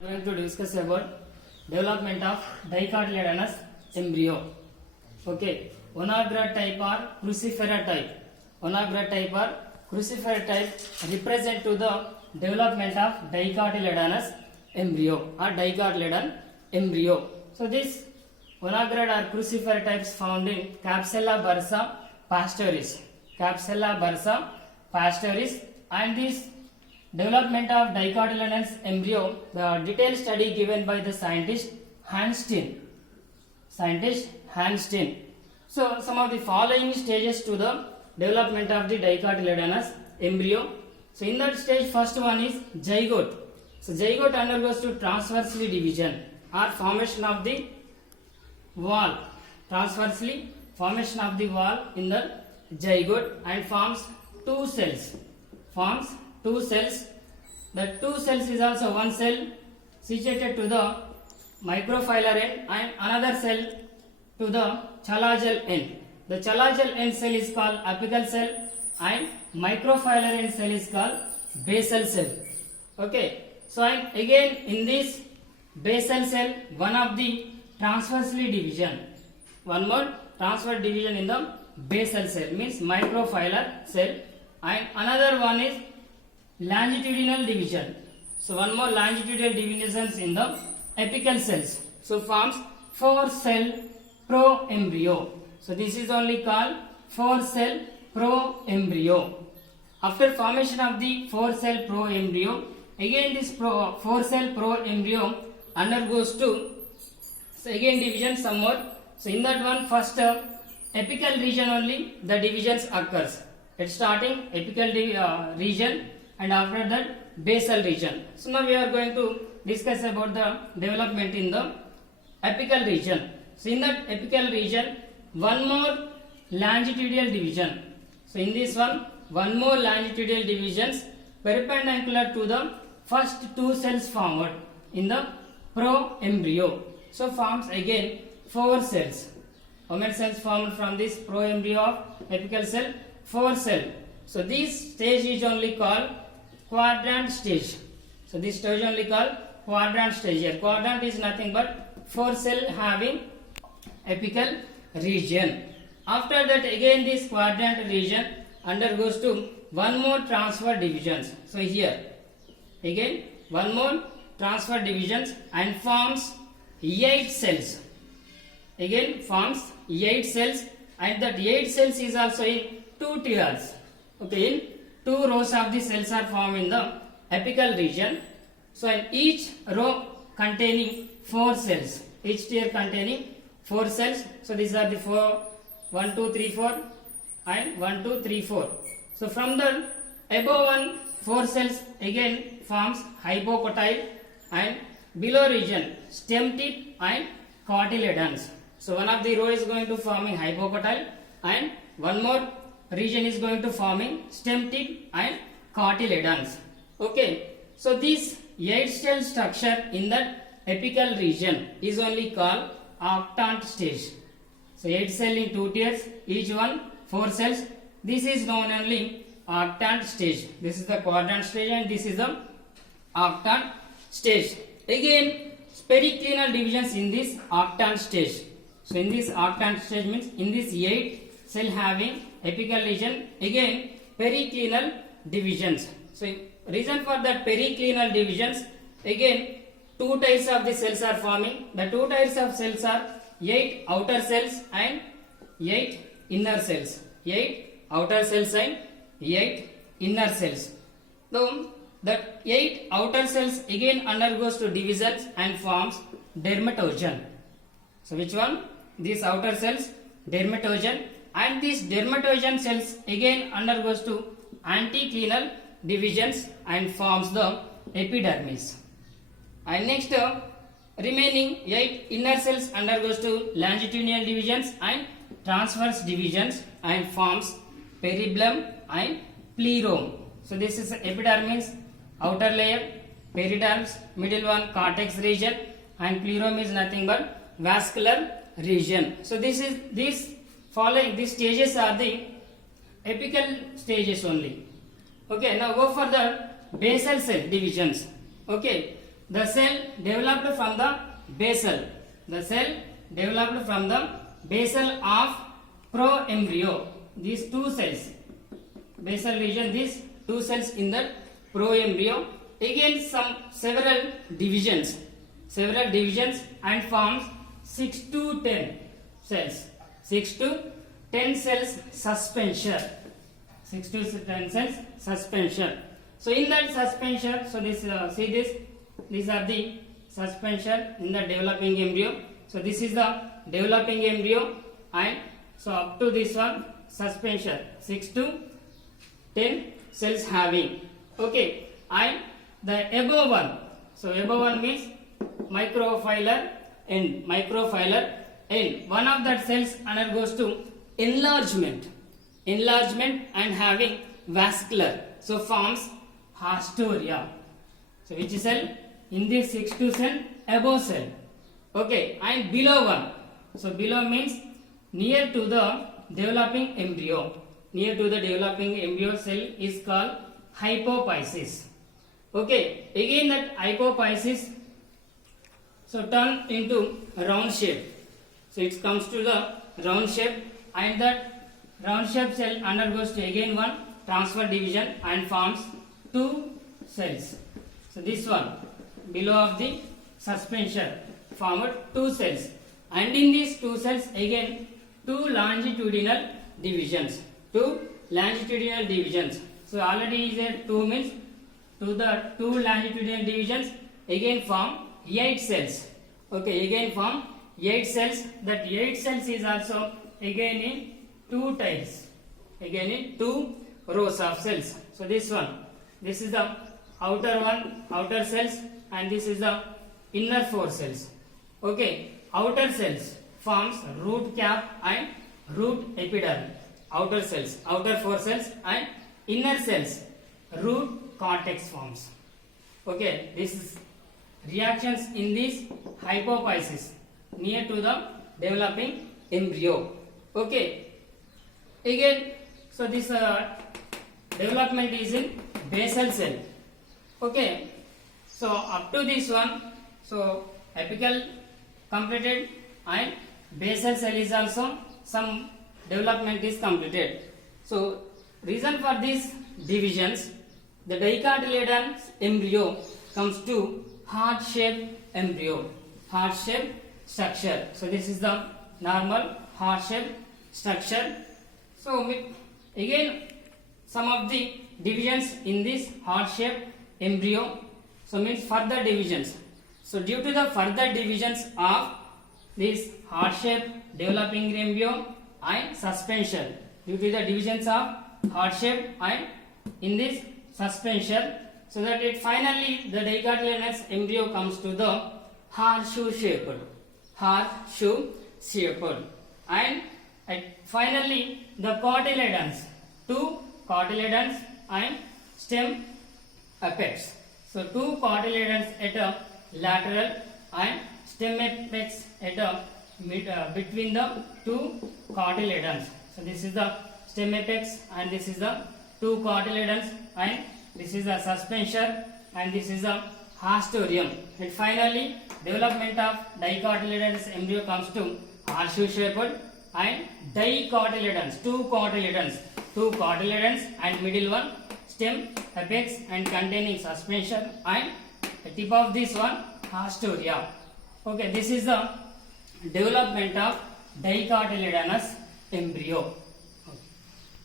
We are going to discuss about development of dicotyledonous embryo. Okay, Onagra type or cruciferous type. Onagra type or cruciferous type represent to the development of dicotyledonous embryo or dicotyledon embryo. So this Onagra or cruciferous types found in Capsella bursa pastoris. Capsella bursa pastoris, and this development of dicotyledonous embryo, the detailed study given by the scientist Hanstein. So some of the following stages to the development of the dicotyledonous embryo. So in that stage, first one is zygote. So zygote undergoes to transversely division or formation of the wall. Transversely formation of the wall in the zygote and forms two cells. The two cells is also one cell situated to the microphylar end and another cell to the chalazal end. The chalazal end cell is called apical cell and microphylar end cell is called basal cell. Okay. So and again in this basal cell, one of the transversely division. One more transverse division in the basal cell means microphylar cell, and another one is longitudinal division. So one more longitudinal divisions in the apical cells. So forms 4-cell proembryo. So this is only called 4-cell proembryo. After formation of the 4-cell proembryo, again this 4-cell proembryo undergoes to again division some more. So in that one, first apical region only the divisions occurs. It's starting apical region and after that basal region. So now we are going to discuss about the development in the apical region. So in that apical region, one more longitudinal division. So in this one more longitudinal divisions perpendicular to the first two cells formed in the proembryo. So forms again 4 cells. How many cells formed from this proembryo of apical cell? 4 cells. So this stage is only called quadrant stage. So this stage only called quadrant stage. Here quadrant is nothing but 4 cell having apical region. After that again this quadrant region undergoes to one more transfer divisions. So here again one more transfer divisions and forms 8 cells. Again forms 8 cells, and that 8 cells is also in 2 tiers. Okay, in 2 rows of the cells are formed in the apical region. So in each row containing 4 cells, each tier containing 4 cells. So these are the 4, 1, 2, 3, 4 and 1, 2, 3, 4. So from the above one 4 cells again forms hypocotyle, and below region stem tip and cotyledons. So one of the row is going to forming hypocotyle and one more region is going to forming stem tip and cotyledons. Okay, so this 8-cell structure in that apical region is only called octant stage. So 8 cells in 2 tiers, each one 4 cells. This is known only octant stage. This is the quadrant stage and this is the octant stage. Again periclinal divisions in this octant stage. So in this octant stage means in this 8 cell having apical region, again periclinal divisions. So reason for that periclinal divisions, again 2 tiers of the cells are forming. The 2 tiers of cells are 8 outer cells and 8 inner cells. 8 outer cells and 8 inner cells. So that 8 outer cells again undergoes to divisions and forms dermatogen. So which one? These outer cells, dermatogen, and these dermatogen cells again undergoes to anticlinal divisions and forms the epidermis. And next remaining 8 inner cells undergoes to longitudinal divisions and transverse divisions and forms peribellum and plerome. So this is epidermis, outer layer, peridermis, middle one cortex region, and plerome is nothing but vascular region. So these stages are the apical stages only. Okay, now go for the basal cell divisions. Okay, the cell developed from the basal. The cell developed from the basal of proembryo. These two cells, basal region, these two cells in the proembryo. Again, several divisions and forms 6 to 10 cells. 6 to 10 cells suspension. 6 to 10 cells suspension. So in that suspension, so this see this, these are the suspension in the developing embryo. So this is the developing embryo, and so up to this one suspension 6 to 10 cells having. Okay, and the above one, so above one means microfilar end. One of that cells undergoes to enlargement and having vascular, so forms hastoria. So which cell? In this 6 to 10 above cell. Okay, and below one, so below means near to the developing embryo. Near to the developing embryo cell is called hypophysis. Okay, again that hypophysis so turn into round shape. So it comes to the round shape, and that round shape cell undergoes to again one transfer division and forms two cells. So this one below of the suspension formed two cells, and in these two cells again two longitudinal divisions. So already is a 2 means to the 2 longitudinal divisions again form 8 cells. Okay, again form 8 cells. That 8 cells is also again in 2 tiles, again in 2 rows of cells. So this one, this is the outer cells, and this is the inner 4 cells. Okay, outer cells forms root cap and root epiderm. Outer 4 cells, and inner cells root cortex forms. Okay, this is reactions in this hypophysis near to the developing embryo. Okay, again, so this development is in basal cell. Okay, so up to this one, so apical completed, and basal cell is also some development is completed. So reason for these divisions, the dicotyledonous embryo comes to heart-shaped embryo, heart-shaped structure. So this is the normal heart-shaped structure. So again some of the divisions in this heart-shaped embryo, so means further divisions. So due to the further divisions of this heart-shaped developing embryo and suspension, due to the divisions of heart-shaped and in this suspension, so that it finally the dicotyledonous embryo comes to the horseshoe shaped, and finally the cotyledons, 2 cotyledons and stem apex. So 2 cotyledons at a lateral and stem apex at a between the 2 cotyledons. So this is the stem apex, and this is the 2 cotyledons, and this is the suspension, and this is the hastoриum. And finally development of dicotyledonous embryo comes to horseshoe shaped and dicotyledons, 2 cotyledons and middle one stem apex and containing suspension, and the tip of this one hastoria. Okay, this is the development of dicotyledonous embryo.